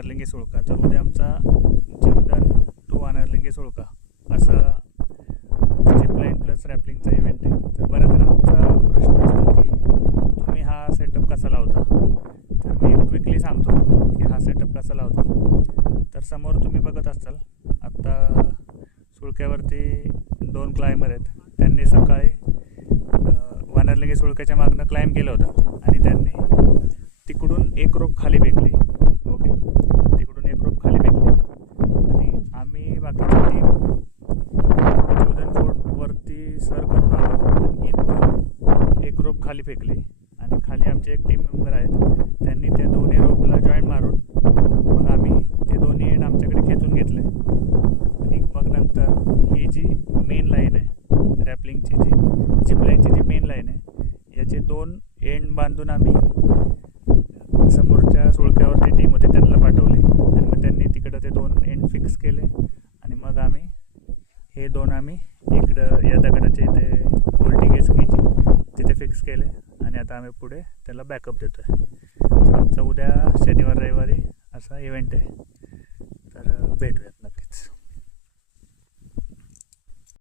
वानरलिंगी सुळका. तर उद्या आमचा जीवदान टू वानरलिंगी सुळका असा झिपलाईन प्लस रॅपलिंगचा इव्हेंट आहे. तर बऱ्याच जणांचा प्रश्न असतो की तुम्ही हा सेटअप कसा लावता. तर मी क्विकली सांगतो की हा सेटअप कसा लावतो. तर समोर तुम्ही बघत असाल आत्ता सुळक्यावरती 2 क्लायमर आहेत. त्यांनी सकाळी वानरलिंगी सुळक्याच्या मागनं क्लाइंब केलं होतं आणि त्यांनी तिकडून एक रोप खाली फेकली. ओके, तिकडून एक रोप खाली फेकली आणि आम्ही बाकीची टीम जीवदान फोर्टवरती सर करून आलो. इथून एक रोप खाली फेकली आणि खाली आमचे एक टीम मेंबर आहेत, त्यांनी त्या दोन्ही रोपला जॉईंट मारून मग आम्ही ते दोन्ही एंड आमच्याकडे खेचून घेतले. आणि मग नंतर ही जी मेन लाईन आहे रॅपलिंगची, जी झिपलाईनची जी मेन लाईन आहे, याचे 2 एंड बांधून आम्ही समोरच्या सुळक्यावरती टीम होती त्यांना पाठवले आणि मग त्यांनी तिकडं ते 2 एंड फिक्स केले आणि मग आम्ही हे 2 आम्ही इकडं या दगडाचे इथे ओल्टी गेसकीची तिथे फिक्स केले आणि आता आम्ही पुढे त्याला बॅकअप देतो आहे. तर आमचा उद्या शनिवार रविवारी असा इव्हेंट आहे. तर भेटूयात.